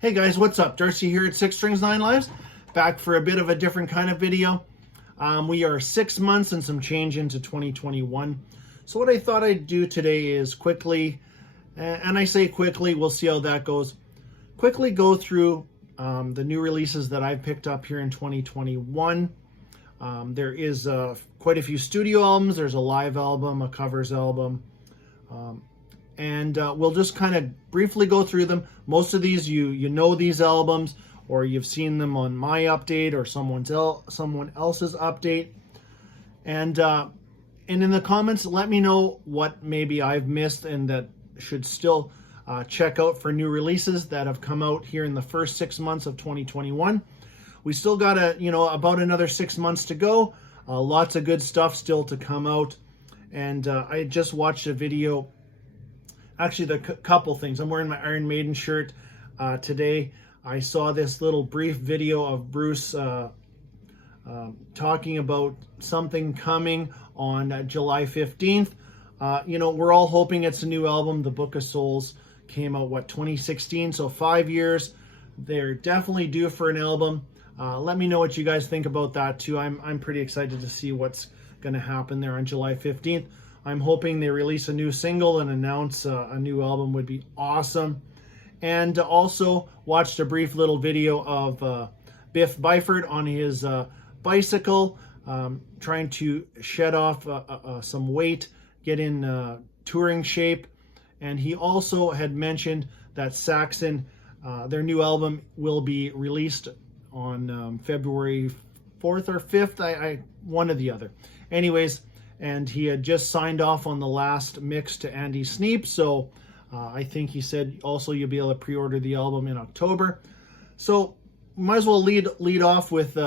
Hey guys, what's up? Darcy here at 6 Strings 9 Lives, back for a bit of a different kind of video. We are 6 months and some change into 2021. So what I thought I'd do today is quickly, and I say quickly, we'll see how that goes, quickly go through the new releases that I've picked up here in 2021. There is quite a few studio albums. There's a live album, a covers album, and we'll just kind of briefly go through them. Most of these, you know these albums, or you've seen them on my update or someone else's update. And in the comments, let me know what maybe I've missed and that should still check out for new releases that have come out here in the first 6 months of 2021. We still got about another 6 months to go. Lots of good stuff still to come out. And I just watched a video. Actually, the couple things. I'm wearing my Iron Maiden shirt today. I saw this little brief video of Bruce talking about something coming on July 15th. We're all hoping it's a new album. The Book of Souls came out, 2016? So 5 years. They're definitely due for an album. Let me know what you guys think about that too. I'm pretty excited to see what's going to happen there on July 15th. I'm hoping they release a new single and announce a new album would be awesome. And also watched a brief little video of Biff Byford on his bicycle, trying to shed off some weight, get in touring shape. And he also had mentioned that Saxon, their new album, will be released on February 4th or 5th, one or the other. Anyways, and he had just signed off on the last mix to Andy Sneap, so I think he said also you'll be able to pre-order the album in October. So might as well lead off with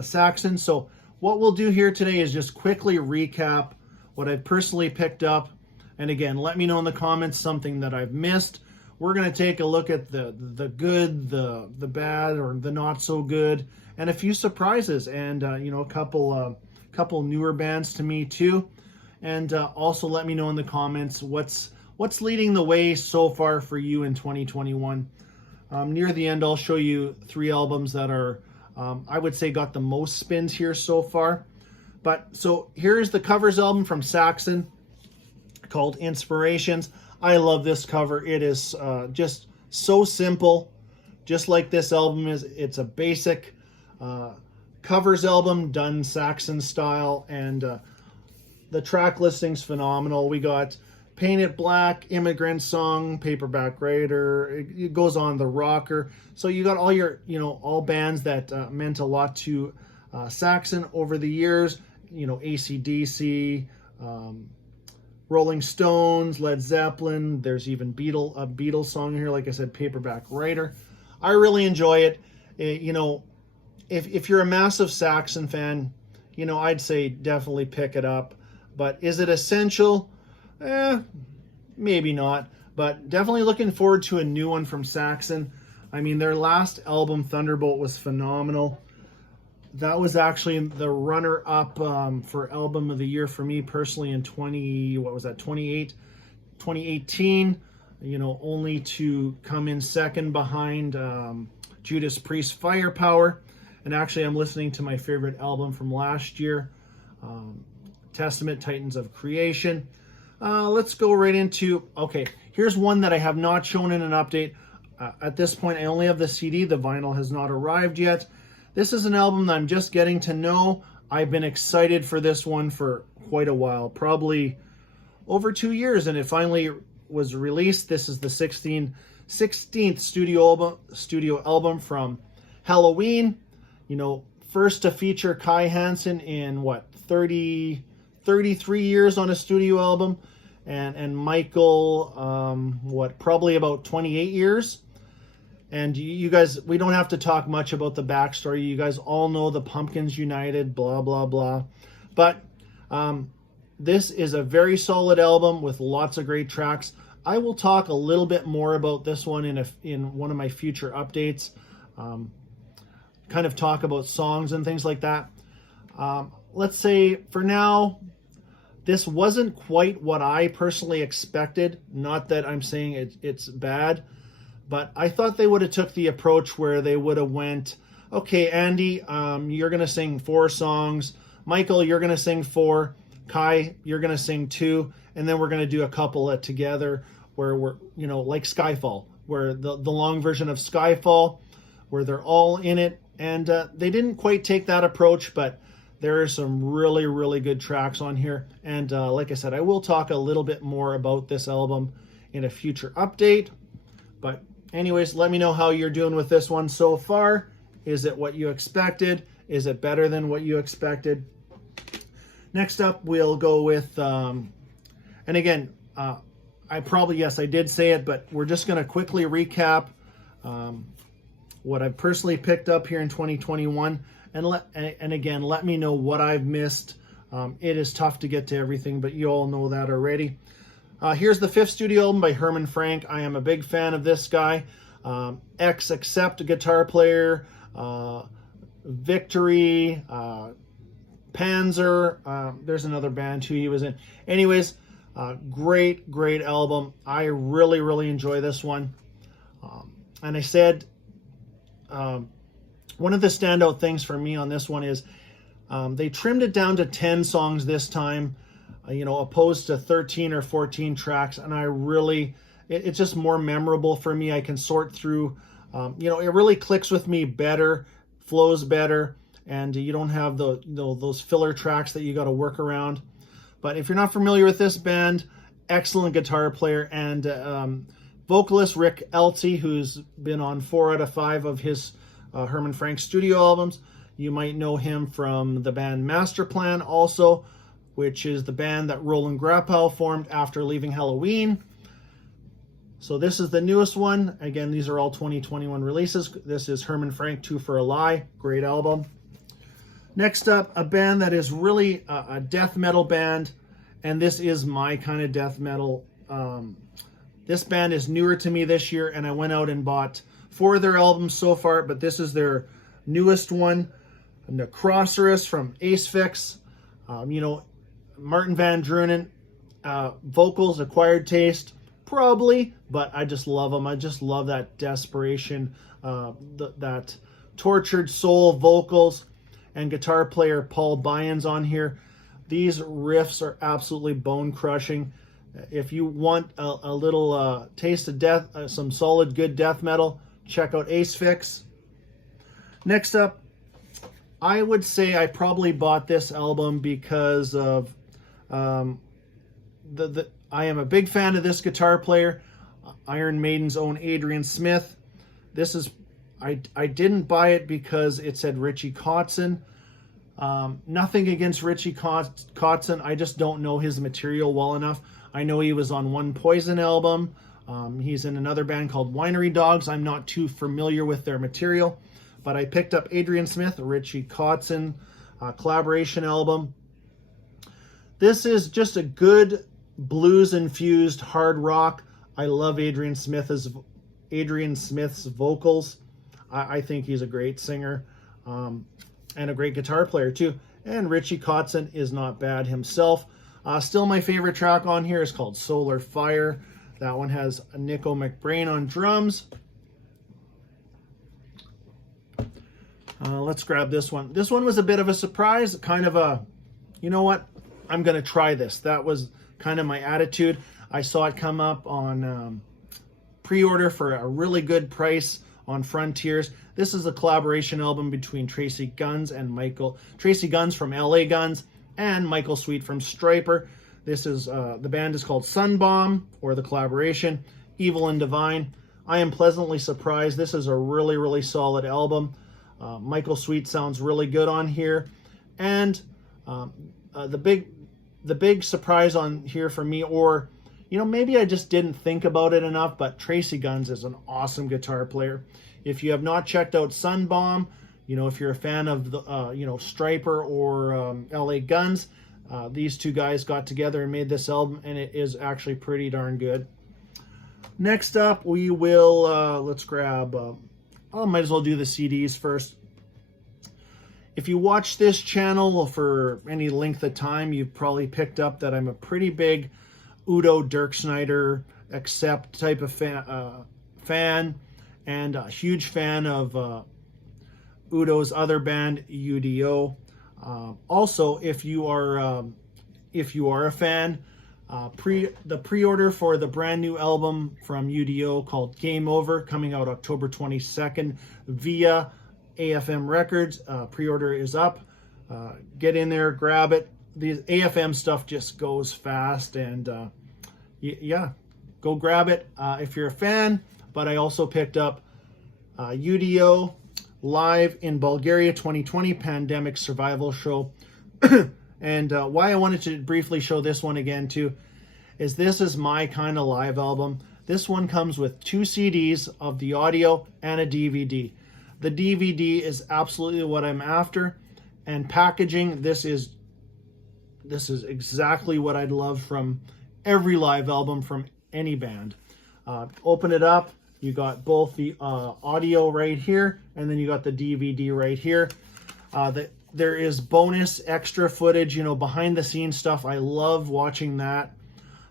Saxon. So what we'll do here today is just quickly recap what I've personally picked up. And again, let me know in the comments something that I've missed. We're going to take a look at the good, the bad, or the not so good, and a few surprises, and a couple newer bands to me too. And also let me know in the comments what's leading the way so far for you in 2021. Near the end, I'll show you 3 albums that are, I would say, got the most spins here so far. But so here's the covers album from Saxon called Inspirations. I love this cover. It is just so simple, just like this album is. It's a basic covers album done Saxon style, and the track listing's phenomenal. We got Paint It Black, Immigrant Song, Paperback Writer. It goes on, The Rocker. So you got all your, all bands that meant a lot to Saxon over the years. AC/DC, Rolling Stones, Led Zeppelin. There's even a Beatles song here. Like I said, Paperback Writer. I really enjoy it. If you're a massive Saxon fan, I'd say definitely pick it up. But is it essential? Maybe not. But definitely looking forward to a new one from Saxon. I mean, their last album, Thunderbolt, was phenomenal. That was actually the runner-up for Album of the Year for me personally in 2018. Only to come in second behind Judas Priest's Firepower. And actually, I'm listening to my favorite album from last year, Testament, Titans of Creation. Let's go right into, okay, here's one that I have not shown in an update. At this point, I only have the CD. The vinyl has not arrived yet. This is an album that I'm just getting to know. I've been excited for this one for quite a while, probably over 2 years, and it finally was released. This is the 16th studio album from Halloween. First to feature Kai Hansen in 33 years on a studio album, and Michael, probably about 28 years. And you guys, we don't have to talk much about the backstory. You guys all know the Pumpkins United, blah, blah, blah. But this is a very solid album with lots of great tracks. I will talk a little bit more about this one in one of my future updates. Kind of talk about songs and things like that. Let's say for now, this wasn't quite what I personally expected. Not that I'm saying it's bad. But I thought they would have took the approach where they would have went, okay, Andy, you're going to sing 4 songs. Michael, you're going to sing 4. Kai, you're going to sing 2. And then we're going to do a couple together where we're, you know, like Skyfall, where the long version of Skyfall, where they're all in it. And they didn't quite take that approach, but there are some really, really good tracks on here. And like I said, I will talk a little bit more about this album in a future update. But anyways, let me know how you're doing with this one so far. Is it what you expected? Is it better than what you expected? Next up, we'll go with, and again, I probably, yes, I did say it, but we're just going to quickly recap what I've personally picked up here in 2021. And again, let me know what I've missed. It is tough to get to everything, but you all know that already. Here's the 5th studio album by Herman Frank. I am a big fan of this guy. Accept guitar player, Victory, Panzer. There's another band who he was in. Anyways, great album. I really, really enjoy this one. And I said, one of the standout things for me on this one is they trimmed it down to 10 songs this time, you know, opposed to 13 or 14 tracks. And I really, it's just more memorable for me. I can sort through, you know, it really clicks with me better, flows better, and you don't have those filler tracks that you got to work around. But if you're not familiar with this band, excellent guitar player and vocalist Rick Elty, who's been on 4 out of 5 of his Herman Frank studio albums. You might know him from the band Masterplan also, which is the band that Roland Grappow formed after leaving Halloween. So this is the newest one. Again, these are all 2021 releases. This is Herman Frank, 2 for a Lie. Great album. Next up, a band that is really a death metal band, and this is my kind of death metal. This band is newer to me this year, and I went out and bought 4 of their albums so far, but this is their newest one, Necrosaurus from Acefix. You know, Martin Van Drunen, vocals, acquired taste, probably, but I just love them. I just love that desperation, that tortured soul vocals, and guitar player Paul Byans on here. These riffs are absolutely bone-crushing. If you want a little taste of death, some solid good death metal, check out Acefix. Next up, I would say I probably bought this album because of I am a big fan of this guitar player, Iron Maiden's own Adrian Smith. This is I didn't buy it because it said Richie Kotzen. Nothing against Richie Kotzen. I just don't know his material well enough. I know he was on one Poison album. He's in another band called Winery Dogs. I'm not too familiar with their material, but I picked up Adrian Smith, Richie Kotzen collaboration album. This is just a good blues-infused hard rock. I love Adrian Smith's vocals. I think he's a great singer and a great guitar player too. And Richie Kotzen is not bad himself. Still, my favorite track on here is called Solar Fire. That one has Nico McBrain on drums. Let's grab this one. This one was a bit of a surprise, kind of a, you know what, I'm going to try this. That was kind of my attitude. I saw it come up on pre-order for a really good price on Frontiers. This is a collaboration album between Tracy Guns from LA Guns and Michael Sweet from Striper. This is the band is called Sunbomb, or the collaboration, Evil and Divine. I am pleasantly surprised. This is a really, really solid album. Michael Sweet sounds really good on here. And the big surprise on here for me, or, you know, maybe I just didn't think about it enough, but Tracy Guns is an awesome guitar player. If you have not checked out Sunbomb, you know, if you're a fan of the, you know, Striper or LA Guns, these two guys got together and made this album, and it is actually pretty darn good. Next up, we will, let's grab, I might as well do the CDs first. If you watch this channel for any length of time, you've probably picked up that I'm a pretty big Udo Dirkschneider Accept type of fan fan, and a huge fan of Udo's other band, UDO. Also, if you are a fan, the pre-order for the brand new album from UDO called Game Over, coming out October 22nd via AFM Records. Pre-order is up. Get in there, grab it. The AFM stuff just goes fast, and yeah, go grab it if you're a fan. But I also picked up UDO Live in Bulgaria 2020 Pandemic Survival Show. And why I wanted to briefly show this one again too is this is my kind of live album. This one comes with 2 CDs of the audio and a DVD. The DVD is absolutely what I'm after, and packaging, this is exactly what I'd love from every live album from any band. Open it up, you got both the audio right here, and then you got the DVD right here. There is bonus extra footage, you know, behind the scenes stuff. I love watching that.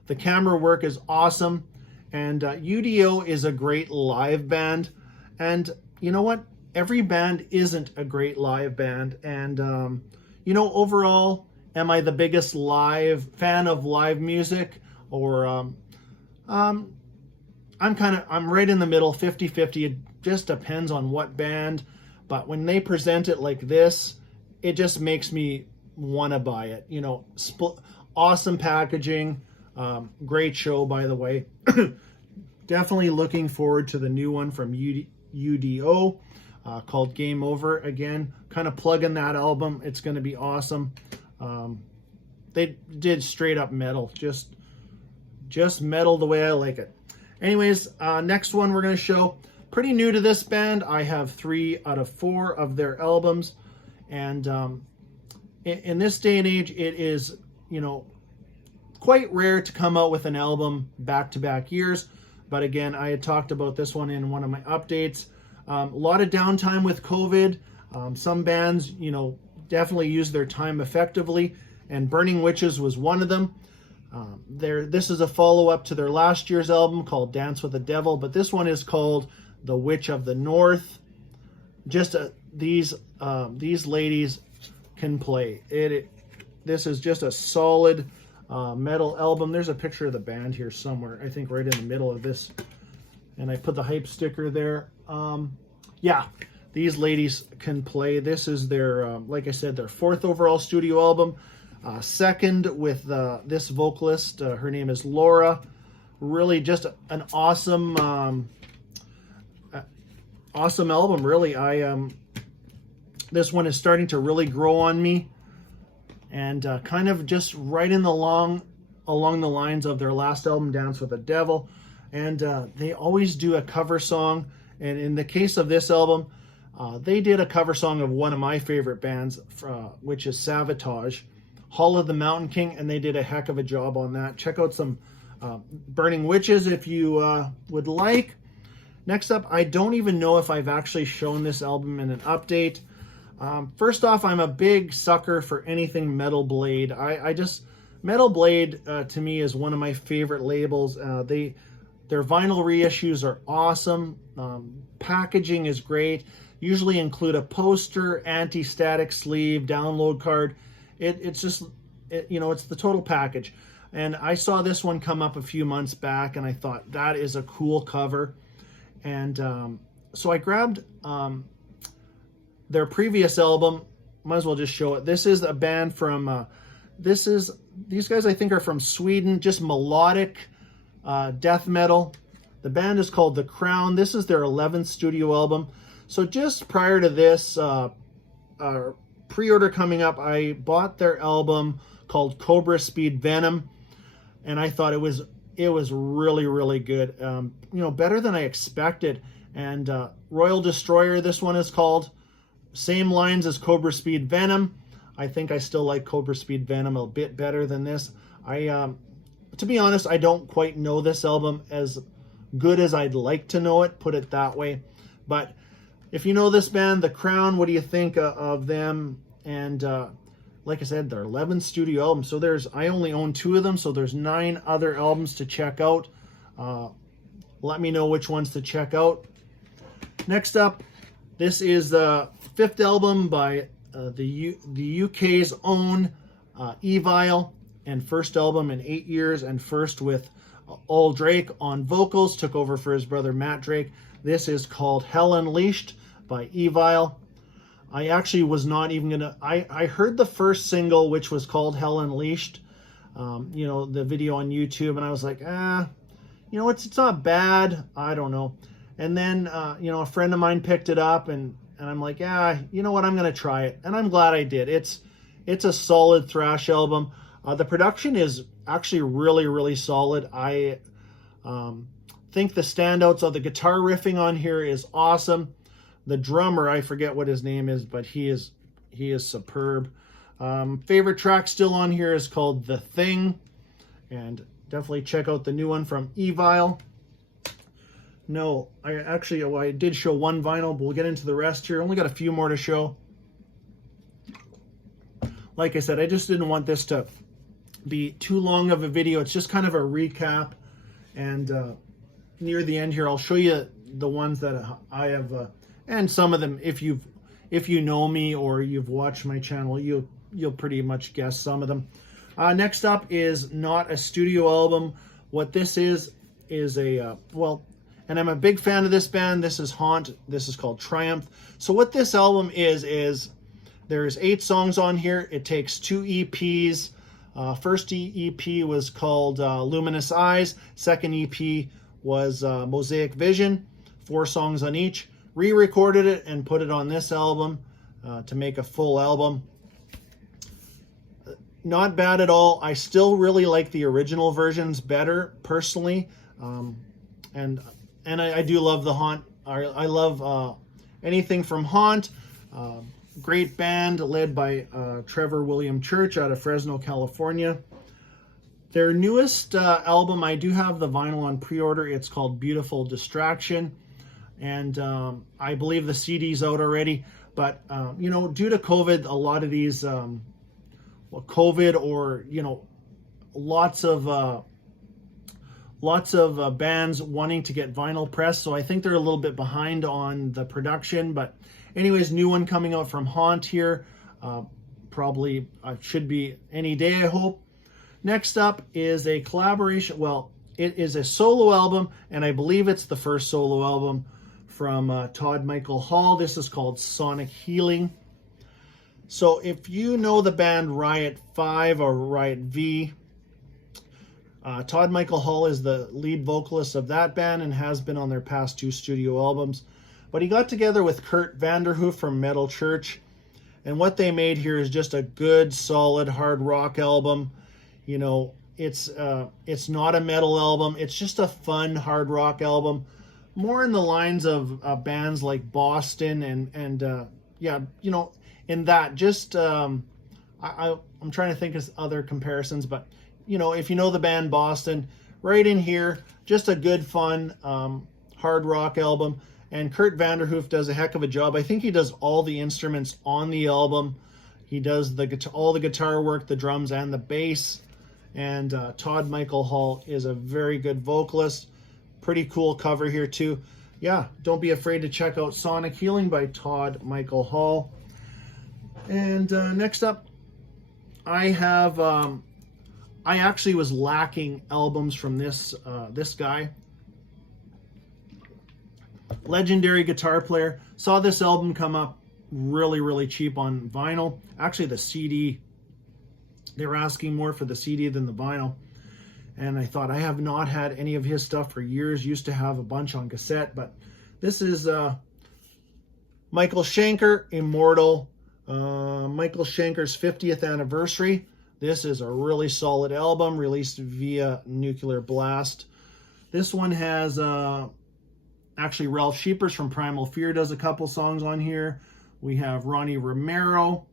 The camera work is awesome, and UDO is a great live band. And you know what? Every band isn't a great live band. And you know, overall, am I the biggest fan of live music? Or I'm right in the middle, 50-50. It just depends on what band. But when they present it like this, it just makes me want to buy it. You know, awesome packaging, great show, by the way. Definitely looking forward to the new one from UDO called Game Over. Again, kind of plugging that album. It's going to be awesome. They did straight up metal, just metal the way I like it. Anyways, next one we're going to show. Pretty new to this band. I have 3 out of 4 of their albums. And in this day and age, it is, you know, quite rare to come out with an album back-to-back years. But again, I had talked about this one in one of my updates. A lot of downtime with COVID. Some bands, you know, definitely use their time effectively, and Burning Witches was one of them. This is a follow-up to their last year's album called Dance with the Devil, but this one is called The Witch of the North. Just these ladies can play. This is just a solid metal album. There's a picture of the band here somewhere, I think right in the middle of this, and I put the hype sticker there. Yeah, these ladies can play. This is their, like I said, their 4th overall studio album. 2nd with this vocalist. Her name is Laura. Really just an awesome album, really. This one is starting to really grow on me, and kind of just right in along the lines of their last album, Dance with the Devil. And they always do a cover song, and in the case of this album, they did a cover song of one of my favorite bands, which is Savatage, Hall of the Mountain King, and they did a heck of a job on that. Check out some Burning Witches if you would like. Next up, I don't even know if I've actually shown this album in an update. First off, I'm a big sucker for anything Metal Blade. Metal Blade to me is one of my favorite labels. Their vinyl reissues are awesome. Packaging is great. Usually include a poster, anti-static sleeve, download card. It's just, you know, it's the total package. And I saw this one come up a few months back, and I thought that is a cool cover. And so I grabbed their previous album. Might as well just show it. This is a band from, these guys I think are from Sweden, just melodic death metal. The band is called The Crown. This is their 11th studio album. So just prior to this pre-order coming up, I bought their album called Cobra Speed Venom, and I thought it was really, really good. You know, better than I expected. And Royal Destroyer, this one is called. Same lines as Cobra Speed Venom. I think I still like Cobra Speed Venom a bit better than this. To be honest, I don't quite know this album as good as I'd like to know it, put it that way. But if you know this band, The Crown, what do you think of them? And like I said, their 11th studio album. So I only own 2 of them, so there's 9 other albums to check out. let me know which ones to check out. Next up, this is the 5th album by the UK's own Evile, and first album in 8 years, and first with Al Drake on vocals, took over for his brother Matt Drake. This is called Hell Unleashed by Evile. I actually was not even gonna, I heard the first single, which was called Hell Unleashed, you know, the video on YouTube, and I was like, you know, it's not bad, I don't know. And then, you know, a friend of mine picked it up, and I'm like, you know what, I'm gonna try it, and I'm glad I did. It's a solid thrash album. The production is actually really, really solid. I think the standouts of the guitar riffing on here is awesome. The drummer, I forget what his name is, but he is superb. Favorite track still on here is called The Thing, and definitely check out the new one from Evile. No, I did show one vinyl, but we'll get into the rest here. Only got a few more to show. Like I said, I just didn't want this to be too long of a video. It's just kind of a recap, and near the end here, I'll show you the ones that I have, and some of them, if you know me or you've watched my channel, you'll pretty much guess some of them. Next up is not a studio album. What this is a well, and I'm a big fan of this band. This is Haunt. This is called Triumph. So what this album is there's 8 songs on here. It takes 2 EPs. First EP was called Luminous Eyes. Second EP was Mosaic Vision. 4 songs on each. Re-recorded it and put it on this album to make a full album. Not bad at all. I still really like the original versions better, personally. And I do love the Haunt. I love anything from Haunt. Great band led by Trevor William Church out of Fresno, California. Their newest album, I do have the vinyl on pre-order. It's called Beautiful Distraction. And I believe the CD's out already. But, you know, due to COVID, a lot of these, COVID or, you know, lots of bands wanting to get vinyl pressed. So I think they're a little bit behind on the production. But anyways, new one coming out from Haunt here. Probably should be any day, I hope. Next up is a collaboration. Well, it is a solo album, and I believe it's the first solo album from Todd Michael Hall. This is called Sonic Healing. So if you know the band Riot 5 or Riot V, Todd Michael Hall is the lead vocalist of that band and has been on their past 2 studio albums. But he got together with Kurt Vanderhoof from Metal Church, and what they made here is just a good, solid hard rock album. You know, it's not a metal album. It's just a fun hard rock album, more in the lines of bands like Boston and yeah, you know, in that just I'm trying to think of other comparisons, but you know, if you know the band Boston, right in here, just a good, fun hard rock album. And Kurt Vanderhoof does a heck of a job. I think he does all the instruments on the album. He does all the guitar work, the drums, and the bass. And Todd Michael Hall is a very good vocalist. Pretty cool cover here too. Yeah, don't be afraid to check out Sonic Healing by Todd Michael Hall. And next up, I have, I actually was lacking albums from this guy. Legendary guitar player. Saw this album come up really, really cheap on vinyl. Actually, the CD, they were asking more for the CD than the vinyl. And I thought, I have not had any of his stuff for years. Used to have a bunch on cassette, but this is Michael Shanker, Immortal. Michael Shanker's 50th anniversary. This is a really solid album released via Nuclear Blast. This one has actually Ralph Sheepers from Primal Fear does a couple songs on here. We have Ronnie Romero,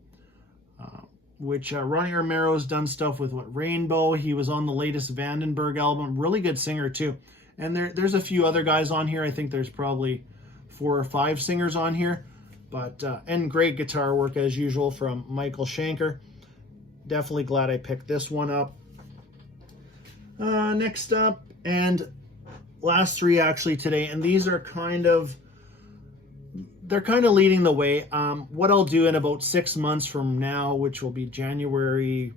which Ronnie Romero's done stuff with Rainbow. He was on the latest Vandenberg album. Really good singer too. And there's a few other guys on here. I think there's probably 4 or 5 singers on here. But and great guitar work as usual from Michael Shanker. Definitely glad I picked this one up. Next up, and last three actually today, and these are they're kind of leading the way. What I'll do in about 6 months from now, which will be January,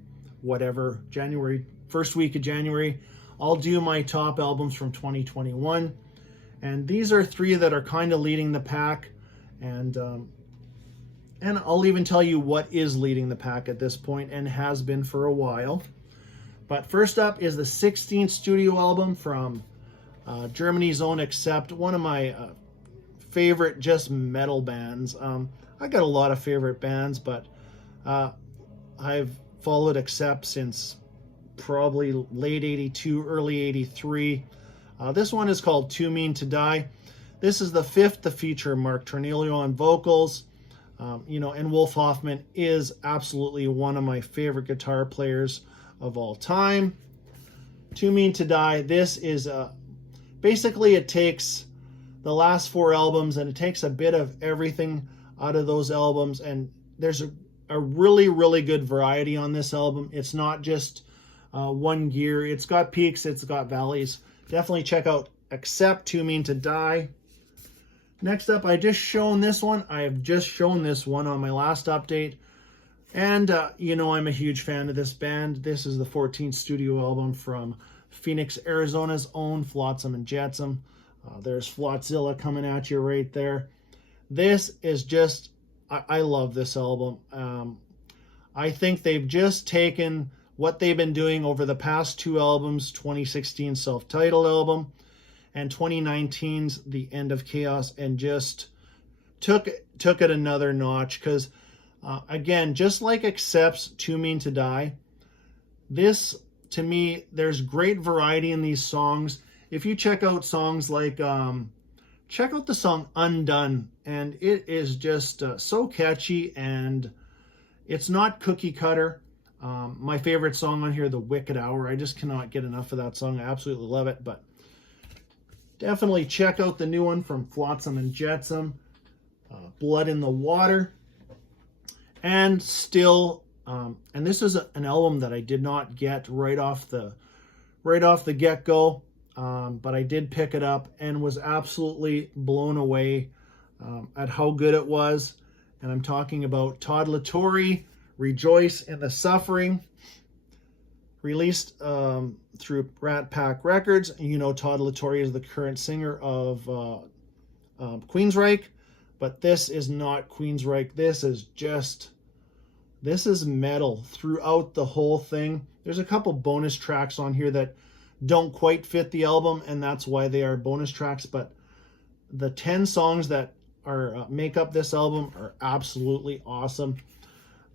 first week of January, I'll do my top albums from 2021. And these are three that are kind of leading the pack. And I'll even tell you what is leading the pack at this point and has been for a while. But first up is the 16th studio album from Germany's own Accept, one of my favorite just metal bands. I got a lot of favorite bands, but I've followed Accept since probably late 82, early 83. This one is called Too Mean to Die. This is the fifth to feature Mark Tornillo on vocals. And Wolf Hoffman is absolutely one of my favorite guitar players of all time. Too Mean to Die. This is basically, it takes the last four albums and it takes a bit of everything out of those albums, and there's a really, really good variety on this album. It's not just one gear. It's got peaks, it's got valleys. Definitely check out Accept, Too Mean to Die. Next up, I have just shown this one on my last update. And, I'm a huge fan of this band. This is the 14th studio album from Phoenix, Arizona's own Flotsam and Jetsam. There's Flotzilla coming at you right there. This is just, I love this album. I think they've just taken what they've been doing over the past two albums, 2016 self-titled album and 2019's The End of Chaos, and just took it another notch. Because again, just like Accept's Too Mean to Die, this, to me, there's great variety in these songs. If you check out songs like check out the song Undone, and it is just so catchy, and it's not cookie cutter. My favorite song on here, The Wicked Hour, I just cannot get enough of that song. I absolutely love it. But definitely check out the new one from Flotsam and Jetsam, Blood in the Water. And still, and this is an album that I did not get right off the get-go, but I did pick it up and was absolutely blown away at how good it was. And I'm talking about Toddler Torii, Rejoice in the Suffering, released through Rat Pack Records. And Toddler Torii is the current singer of Queensryche, but this is not Queensryche. This is metal throughout the whole thing. There's a couple bonus tracks on here that don't quite fit the album, and that's why they are bonus tracks, but the 10 songs that are make up this album are absolutely awesome.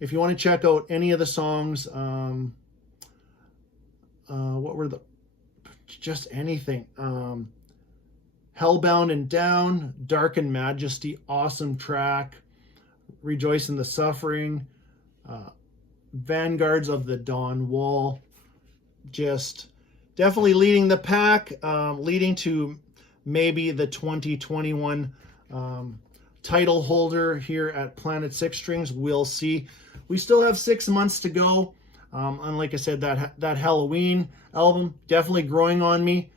If you want to check out any of the songs, just anything. Hellbound and Down, Dark and Majesty, awesome track. Rejoice in the Suffering, Vanguards of the Dawn Wall, just definitely leading the pack, leading to maybe the 2021 title holder here at Planet Six Strings. We'll see. We still have 6 months to go. And like I said, that Halloween album definitely growing on me.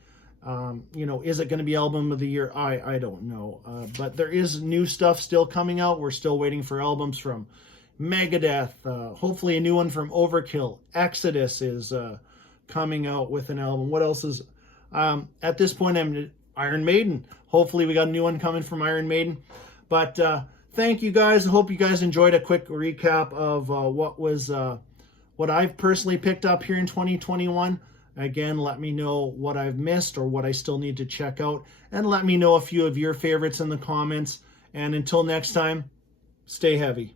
Is it going to be album of the year? I don't know. But there is new stuff still coming out. We're still waiting for albums from Megadeth. Hopefully a new one from Overkill. Exodus is coming out with an album. What else is at this point? I'm Iron Maiden. Hopefully we got a new one coming from Iron Maiden. But thank you guys. I hope you guys enjoyed a quick recap of what I've personally picked up here in 2021. Again, let me know what I've missed or what I still need to check out, and let me know a few of your favorites in the comments. And until next time, stay heavy.